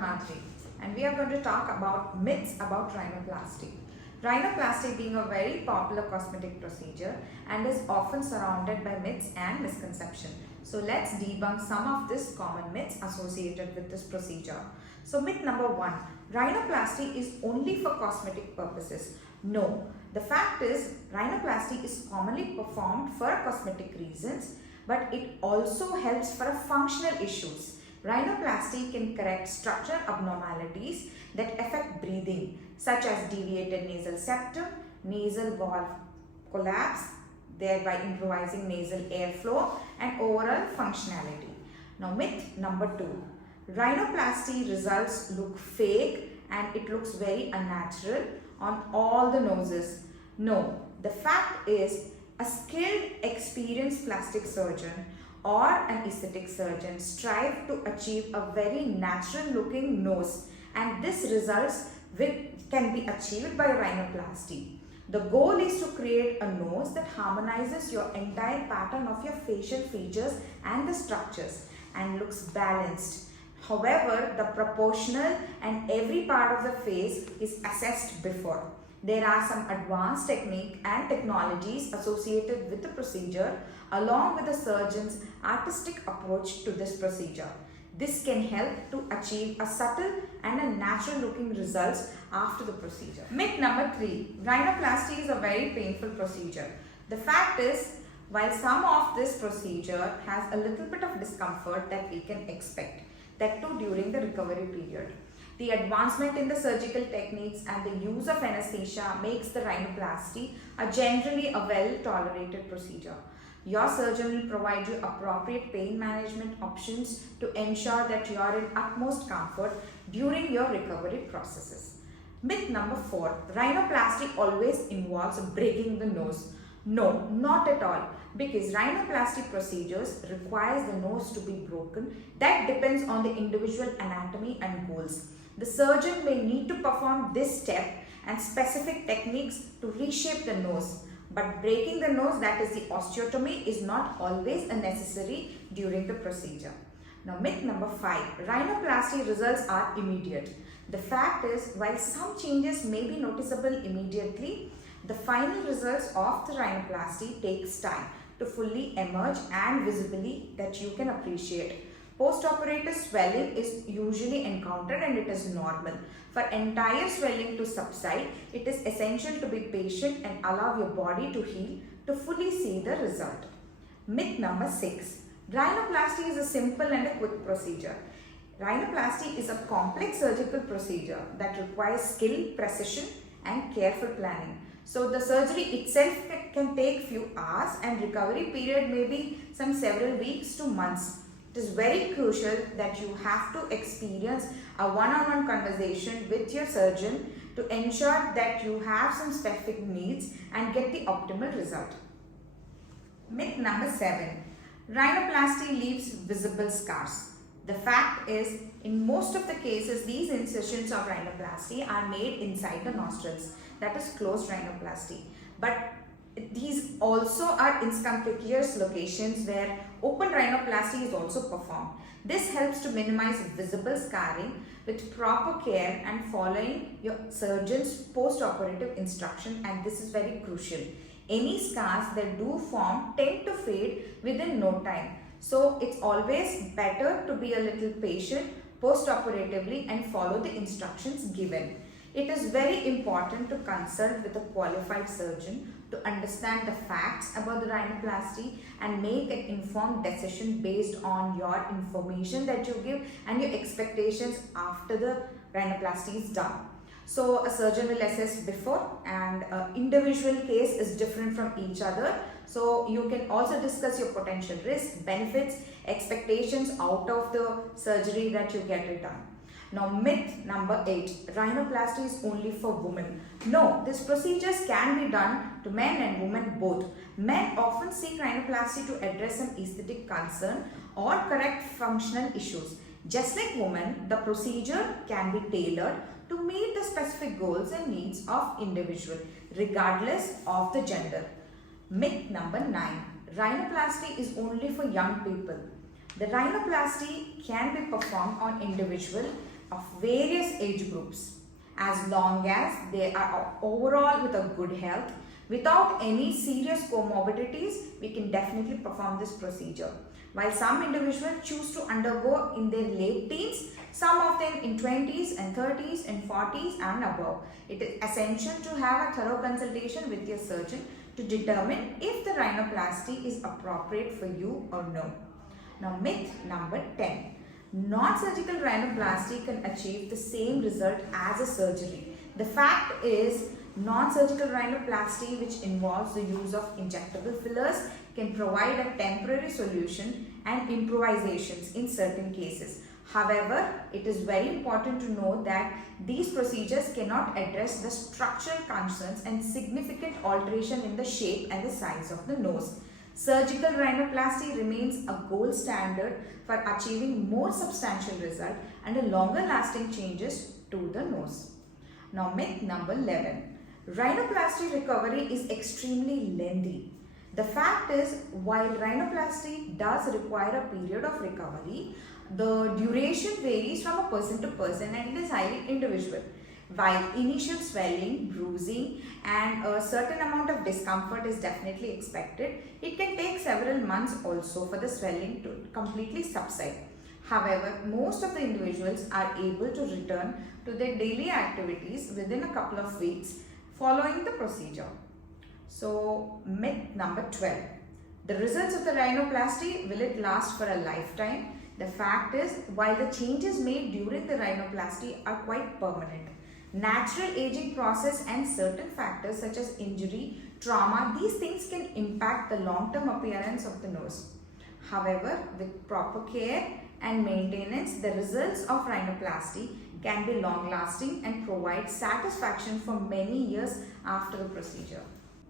I'm Madhuri, and we are going to talk about myths about rhinoplasty. Rhinoplasty being a very popular cosmetic procedure and is often surrounded by myths and misconceptions. So let's debunk some of these common myths associated with this procedure. So myth number 1, rhinoplasty is only for cosmetic purposes. No, the fact is rhinoplasty is commonly performed for cosmetic reasons, but it also helps for functional issues. Rhinoplasty can correct structural abnormalities that affect breathing, such as deviated nasal septum, nasal valve collapse, thereby improvising nasal airflow and overall functionality. Now, myth number 2, rhinoplasty results look fake and it looks very unnatural on all the noses. No, the fact is a skilled, experienced plastic surgeon or an aesthetic surgeon strive to achieve a very natural looking nose, and this results can be achieved by rhinoplasty. The goal is to create a nose that harmonizes your entire pattern of your facial features and the structures and looks balanced. However, the proportional and every part of the face is assessed before. There are some advanced technique and technologies associated with the procedure along with the surgeon's artistic approach to this procedure. This can help to achieve a subtle and a natural looking results after the procedure. Myth number 3, rhinoplasty is a very painful procedure. The fact is, while some of this procedure has a little bit of discomfort that we can expect, that too during the recovery period. The advancement in the surgical techniques and the use of anesthesia makes the rhinoplasty generally a well-tolerated procedure. Your surgeon will provide you appropriate pain management options to ensure that you are in utmost comfort during your recovery processes. Myth number 4, rhinoplasty always involves breaking the nose. No, not at all, because rhinoplasty procedures requires the nose to be broken. That depends on the individual anatomy and goals. The surgeon may need to perform this step and specific techniques to reshape the nose. But breaking the nose, that is the osteotomy, is not always a necessary during the procedure. Now, myth number 5, rhinoplasty results are immediate. The fact is, while some changes may be noticeable immediately, the final results of the rhinoplasty takes time to fully emerge and visibly that you can appreciate. Post-operative swelling is usually encountered and it is normal. For entire swelling to subside, it is essential to be patient and allow your body to heal to fully see the result. Myth number 6, rhinoplasty is a simple and a quick procedure. Rhinoplasty is a complex surgical procedure that requires skill, precision and careful planning. So the surgery itself can take few hours and recovery period may be some several weeks to months. It is very crucial that you have to experience a one-on-one conversation with your surgeon to ensure that you have some specific needs and get the optimal result. Myth number 7, rhinoplasty leaves visible scars. The fact is, in most of the cases, these incisions of rhinoplasty are made inside the nostrils, that is closed rhinoplasty. But these also are inconspicuous locations where open rhinoplasty is also performed. This helps to minimize visible scarring with proper care and following your surgeon's post-operative instruction, and this is very crucial. Any scars that do form tend to fade within no time. So it's always better to be a little patient post-operatively and follow the instructions given. It is very important to consult with a qualified surgeon to understand the facts about the rhinoplasty and make an informed decision based on your information that you give and your expectations after the rhinoplasty is done. So a surgeon will assess before, and individual case is different from each other. So you can also discuss your potential risks, benefits, expectations out of the surgery that you get it done. Now, myth number 8, rhinoplasty is only for women. No, these procedures can be done to men and women both. Men often seek rhinoplasty to address an aesthetic concern or correct functional issues. Just like women, the procedure can be tailored to meet the specific goals and needs of individual, regardless of the gender. Myth number 9, rhinoplasty is only for young people. The rhinoplasty can be performed on individual of various age groups. As long as they are overall with a good health, without any serious comorbidities, we can definitely perform this procedure. While some individuals choose to undergo in their late teens, some of them in 20s and 30s and 40s and above. It is essential to have a thorough consultation with your surgeon to determine if the rhinoplasty is appropriate for you or no. Now, myth number 10. Non-surgical rhinoplasty can achieve the same result as a surgery. The fact is, non-surgical rhinoplasty, which involves the use of injectable fillers, can provide a temporary solution and improvisations in certain cases. However, it is very important to know that these procedures cannot address the structural concerns and significant alteration in the shape and the size of the nose. Surgical rhinoplasty remains a gold standard for achieving more substantial result and a longer lasting changes to the nose. Now, myth number 11. Rhinoplasty recovery is extremely lengthy. The fact is, while rhinoplasty does require a period of recovery, the duration varies from a person to person and it is highly individual. While initial swelling, bruising and a certain amount of discomfort is definitely expected, it can take several months also for the swelling to completely subside. However, most of the individuals are able to return to their daily activities within a couple of weeks following the procedure. So, myth number 12. The results of the rhinoplasty, will it last for a lifetime? The fact is, while the changes made during the rhinoplasty are quite permanent, natural aging process and certain factors such as injury, trauma, these things can impact the long-term appearance of the nose. However, with proper care and maintenance, the results of rhinoplasty can be long-lasting and provide satisfaction for many years after the procedure.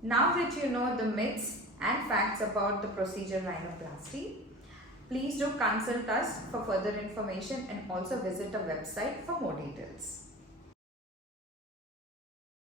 Now that you know the myths and facts about the procedure rhinoplasty, please do consult us for further information and also visit our website for more details.